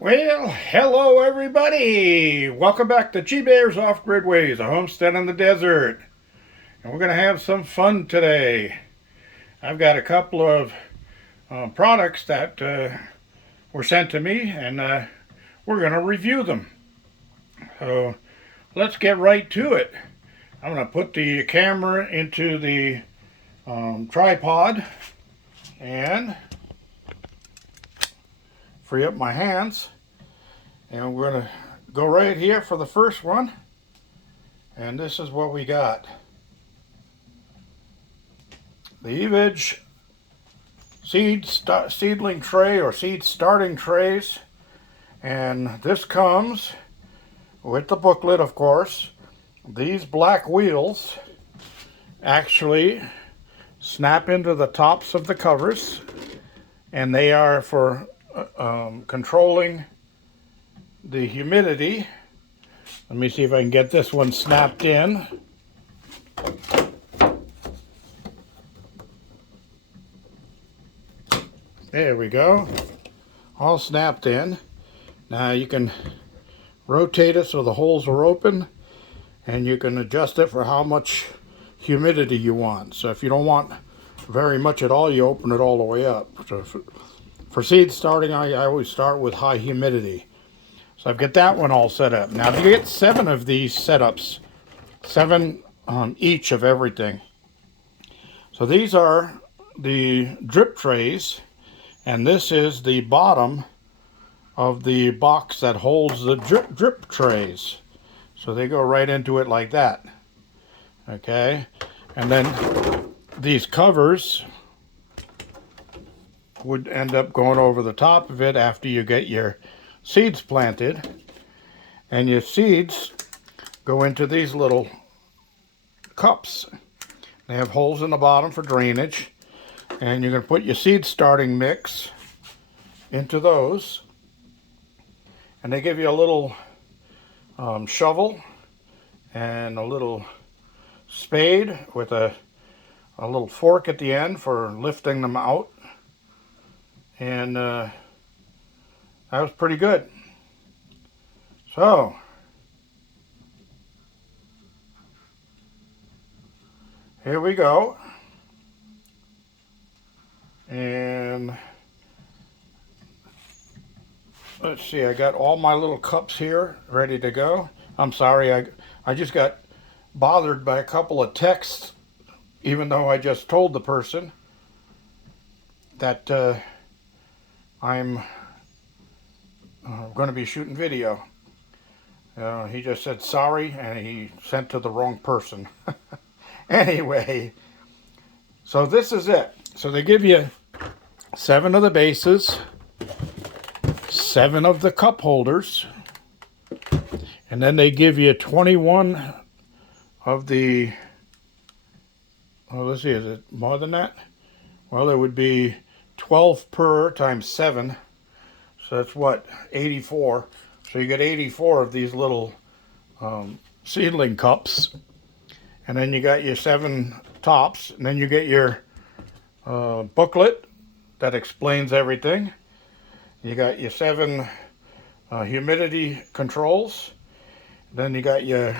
Well, hello everybody! Welcome back to G-Bear's Off-Grid Ways, a homestead in the desert. And we're going to have some fun today. I've got a couple of products that were sent to me, and we're going to review them. So let's get right to it. I'm going to put the camera into the tripod and free up my hands. And we're going to go right here for the first one. And this is what we got. The Eveage seedling tray or seed starting trays. And this comes with the booklet, of course. These black wheels actually snap into the tops of the covers. And they are for controlling the humidity. Let me see if I can get this one snapped in. There we go. All snapped in. Now you can rotate it so the holes are open, and you can adjust it for how much humidity you want. So if you don't want very much at all, you open it all the way up. So for seed starting, I always start with high humidity. So I've got that one all set up. Now you get 7 of these setups, 7 on each of everything. So these are the drip trays, and this is the bottom of the box that holds the drip trays. So they go right into it like that. Okay, and then these covers would end up going over the top of it after you get your seeds planted, and your seeds go into these little cups. They have holes in the bottom for drainage, and you're going to put your seed starting mix into those, and they give you a little shovel and a little spade with a little fork at the end for lifting them out, and that was pretty good. So here we go. And let's see, I got all my little cups here ready to go. I'm sorry, I just got bothered by a couple of texts, even though I just told the person that I'm going to be shooting video. He just said sorry, and he sent to the wrong person. Anyway, so this is it. So they give you 7 of the bases, 7 of the cup holders, and then they give you 21 of the, oh, let's see, is it more than that? Well, there would be 12 per times 7, so that's what, 84. So you get 84 of these little seedling cups, and then you got your 7 tops, and then you get your booklet that explains everything. You got your 7 humidity controls. Then you got your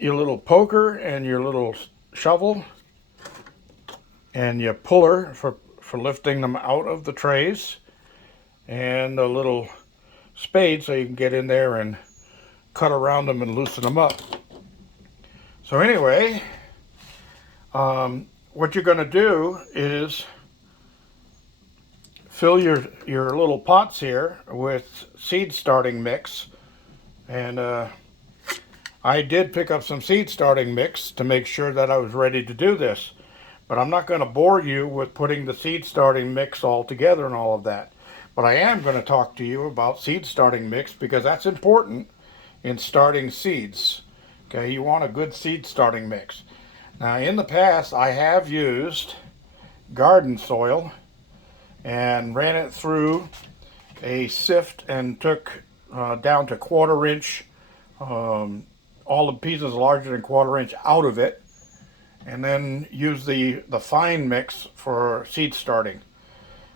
little poker and your little shovel and your puller for lifting them out of the trays, and a little spade so you can get in there and cut around them and loosen them up. So anyway, what you're going to do is fill your little pots here with seed starting mix. And I did pick up some seed starting mix to make sure that I was ready to do this. But I'm not going to bore you with putting the seed starting mix all together and all of that. But I am going to talk to you about seed starting mix, because that's important in starting seeds. Okay, you want a good seed starting mix. Now, in the past, I have used garden soil and ran it through a sift and took down to 1/4 inch, all the pieces larger than 1/4 inch out of it, and then use the fine mix for seed starting.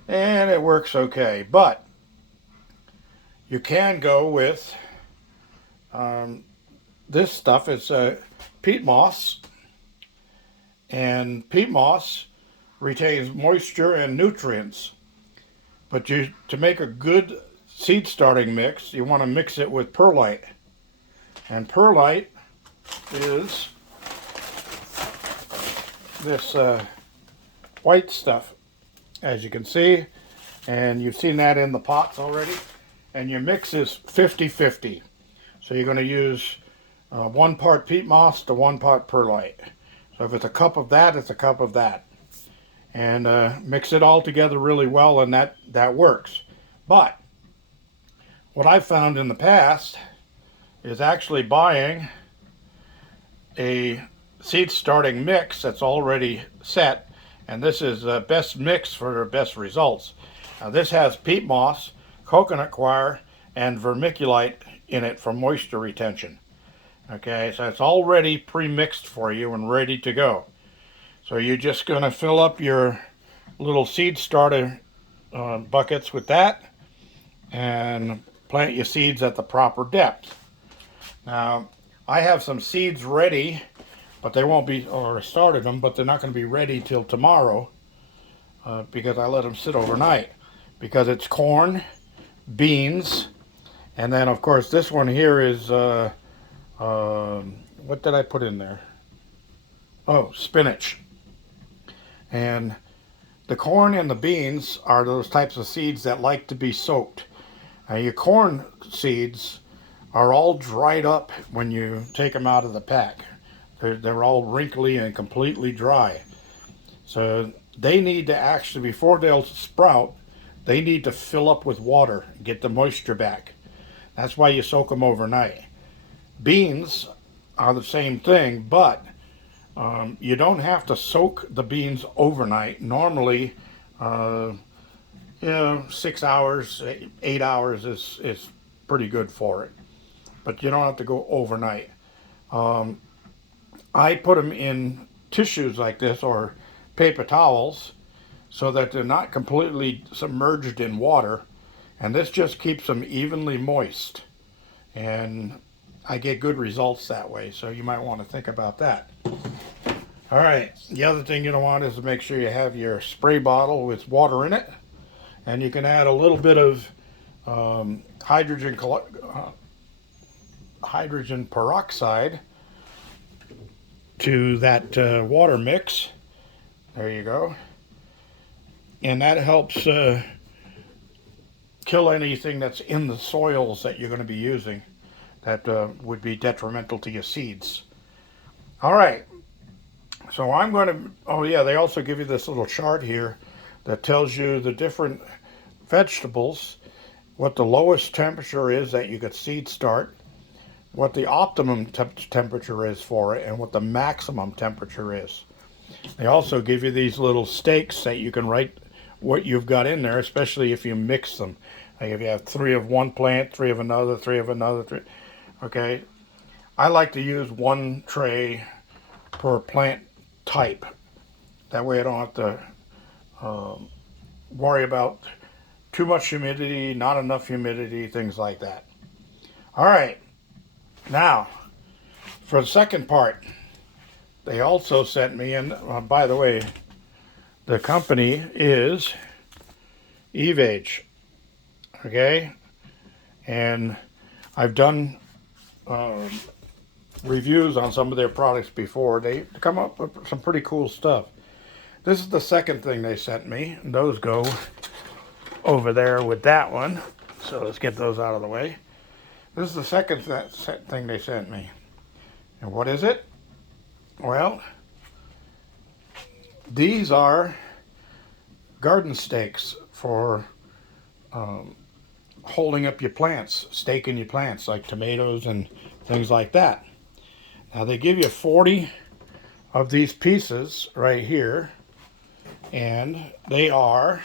And it works okay. But You can go with this stuff. It's peat moss, and peat moss retains moisture and nutrients. But to make a good seed starting mix, you want to mix it with perlite. And perlite is this white stuff, as you can see, and you've seen that in the pots already. And your mix is 50-50. So you're going to use 1 part peat moss to 1 part perlite. So if it's a cup of that, it's a cup of that. And mix it all together really well, and that works. But what I've found in the past is actually buying a seed starting mix that's already set, and this is the best mix for the best results. Now this has peat moss, coconut coir, and vermiculite in it for moisture retention. Okay, so it's already pre-mixed for you and ready to go. So you're just going to fill up your little seed starter buckets with that and plant your seeds at the proper depth. Now, I have some seeds ready, but they won't be, or I started them, but they're not going to be ready till tomorrow because I let them sit overnight. Because it's corn, beans, and then of course this one here is what did I put in there? Oh, spinach. And the corn and the beans are those types of seeds that like to be soaked. Now your corn seeds are all dried up when you take them out of the pack. They're all wrinkly and completely dry. So they need to actually, before they'll sprout, they need to fill up with water, get the moisture back. That's why you soak them overnight. Beans are the same thing, but you don't have to soak the beans overnight. Normally, 6 hours, 8 hours is pretty good for it. But you don't have to go overnight. I put them in tissues like this or paper towels so that they're not completely submerged in water, and this just keeps them evenly moist, and I get good results that way. So you might want to think about that. All right, the other thing you don't want is to make sure you have your spray bottle with water in it, and you can add a little bit of hydrogen peroxide to that water mix. There you go. And that helps kill anything that's in the soils that you're going to be using that would be detrimental to your seeds. All right. So I'm going to, oh yeah, they also give you this little chart here that tells you the different vegetables, what the lowest temperature is that you could seed start, what the optimum temperature is for it, and what the maximum temperature is. They also give you these little stakes that you can write what you've got in there, especially if you mix them. Like if you have 3 of one plant, 3 of another, 3 of another, 3. Okay, I like to use 1 tray per plant type. That way I don't have to worry about too much humidity, not enough humidity, things like that. All right, now for the second part, they also sent me, and by the way, the company is Eveage, okay? And I've done reviews on some of their products before. They come up with some pretty cool stuff. This is the second thing they sent me, and those go over there with that one. So let's get those out of the way. This is the second thing they sent me. And what is it? Well, these are garden stakes for holding up your plants, staking your plants like tomatoes and things like that. Now they give you 40 of these pieces right here, and they are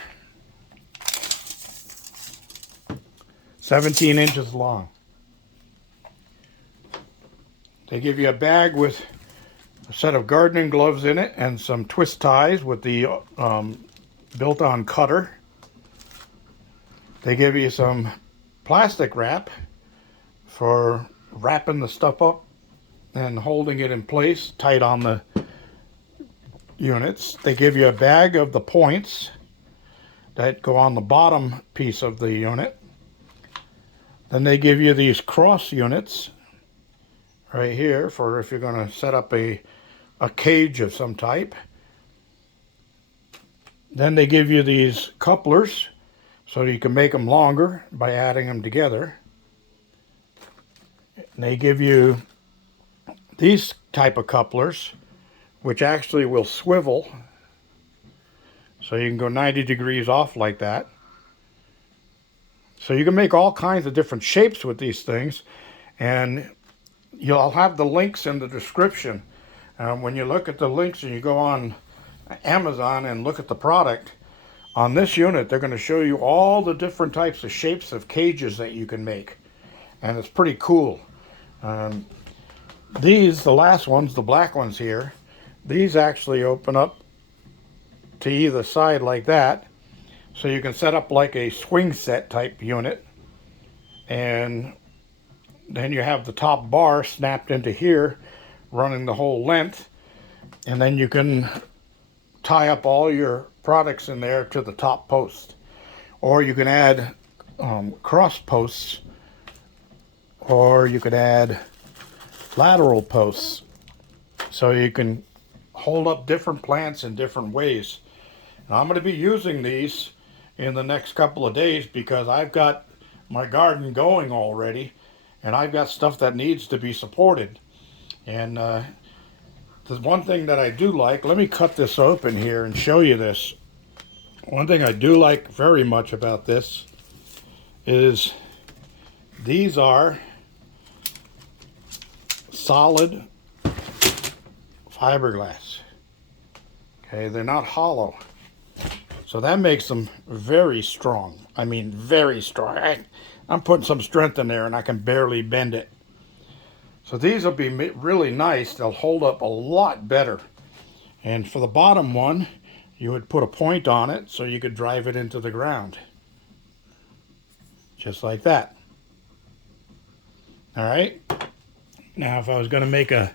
17 inches long. They give you a bag with a set of gardening gloves in it and some twist ties with the built-on cutter. They give you some plastic wrap for wrapping the stuff up and holding it in place tight on the units. They give you a bag of the points that go on the bottom piece of the unit. Then they give you these cross units right here for if you're going to set up a cage of some type. Then they give you these couplers so you can make them longer by adding them together. And they give you these type of couplers, which actually will swivel, so you can go 90 degrees off like that. So you can make all kinds of different shapes with these things, and I'll have the links in the description. When you look at the links and you go on Amazon and look at the product, on this unit they're going to show you all the different types of shapes of cages that you can make, and it's pretty cool. These, the last ones, the black ones here, these actually open up to either side like that, so you can set up like a swing set type unit, and then you have the top bar snapped into here running the whole length, and then you can tie up all your products in there to the top post, or you can add cross posts, or you could add lateral posts, so you can hold up different plants in different ways. Now, I'm going to be using these in the next couple of days because I've got my garden going already, and I've got stuff that needs to be supported. And the one thing that I do like, let me cut this open here and show you this. One thing I do like very much about this is these are solid fiberglass. Okay, they're not hollow. So that makes them very strong. I mean, very strong. I'm putting some strength in there and I can barely bend it. So these will be really nice. They'll hold up a lot better. And for the bottom one, you would put a point on it so you could drive it into the ground. Just like that. All right. Now, if I was going to make a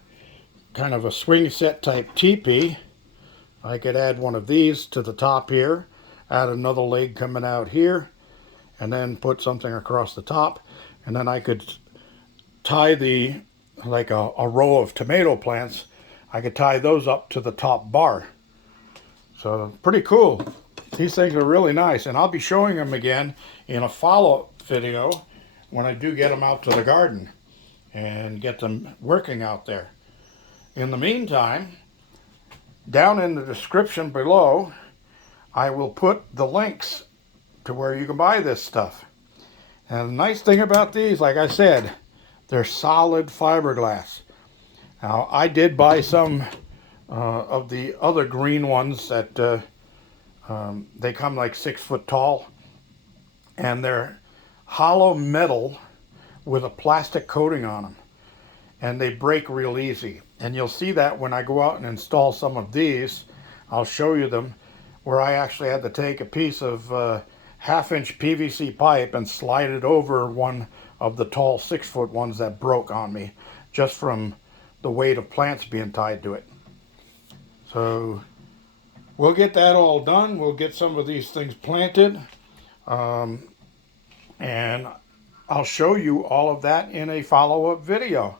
kind of a swing set type teepee, I could add one of these to the top here, add another leg coming out here, and then put something across the top, and then I could tie like a row of tomato plants, I could tie those up to the top bar. So pretty cool. These things are really nice, and I'll be showing them again in a follow-up video when I do get them out to the garden and get them working out there. In the meantime, down in the description below, I will put the links to where you can buy this stuff. And the nice thing about these, like I said, they're solid fiberglass. Now, I did buy some of the other green ones that they come like 6 foot tall, and they're hollow metal with a plastic coating on them, and they break real easy. And you'll see that when I go out and install some of these. I'll show you them where I actually had to take a piece of 1/2-inch PVC pipe and slide it over one of the tall 6 foot ones that broke on me just from the weight of plants being tied to it. So we'll get that all done. We'll get some of these things planted, and I'll show you all of that in a follow-up video.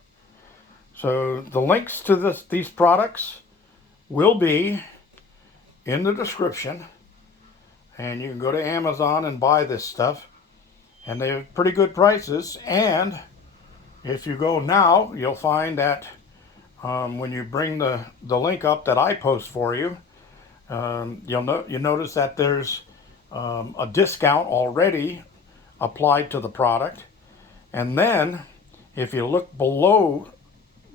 So the links to these products will be in the description, and you can go to Amazon and buy this stuff, and they have pretty good prices. And if you go now, you'll find that when you bring the link up that I post for you, you'll notice that there's a discount already applied to the product. And then if you look below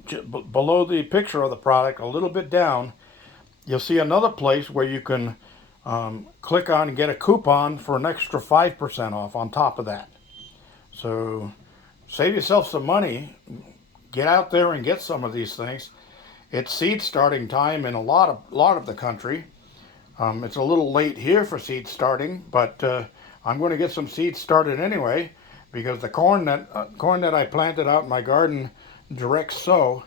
the picture of the product a little bit down, you'll see another place where you can click on and get a coupon for an extra 5% off on top of that. So save yourself some money, get out there and get some of these things. It's seed starting time in a lot of the country. It's a little late here for seed starting, but I'm going to get some seeds started anyway, because the corn that I planted out in my garden, direct sow,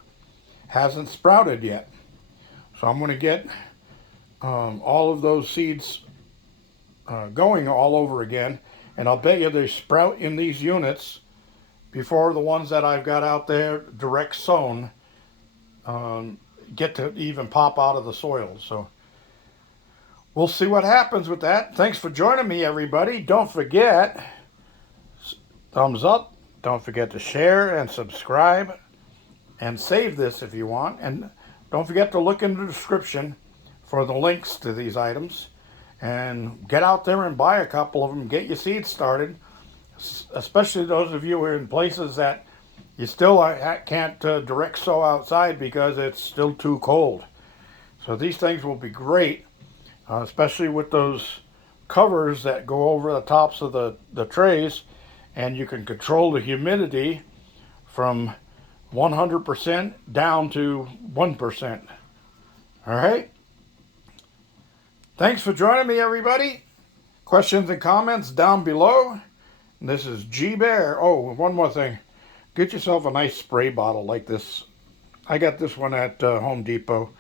hasn't sprouted yet. So I'm going to get all of those seeds going all over again, and I'll bet you they sprout in these units before the ones that I've got out there direct sown get to even pop out of the soil. So we'll see what happens with that. Thanks for joining me, everybody. Don't forget, thumbs up. Don't forget to share and subscribe and save this if you want. And don't forget to look in the description for the links to these items. And get out there and buy a couple of them. Get your seeds started, especially those of you who are in places that you still can't direct sow outside because it's still too cold. So these things will be great, especially with those covers that go over the tops of the trays, and you can control the humidity from 100% down to 1%. All right? Thanks for joining me, everybody. Questions and comments down below. This is G Bear. Oh, one more thing. Get yourself a nice spray bottle like this. I got this one at Home Depot.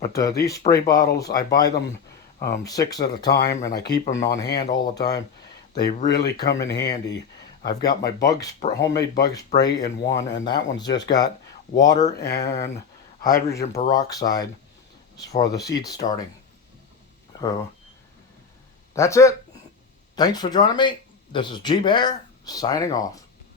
But these spray bottles, I buy them 6 at a time, and I keep them on hand all the time. They really come in handy. I've got my homemade bug spray in one, and that one's just got water and hydrogen peroxide for the seed starting. So that's it. Thanks for joining me. This is G Bear signing off.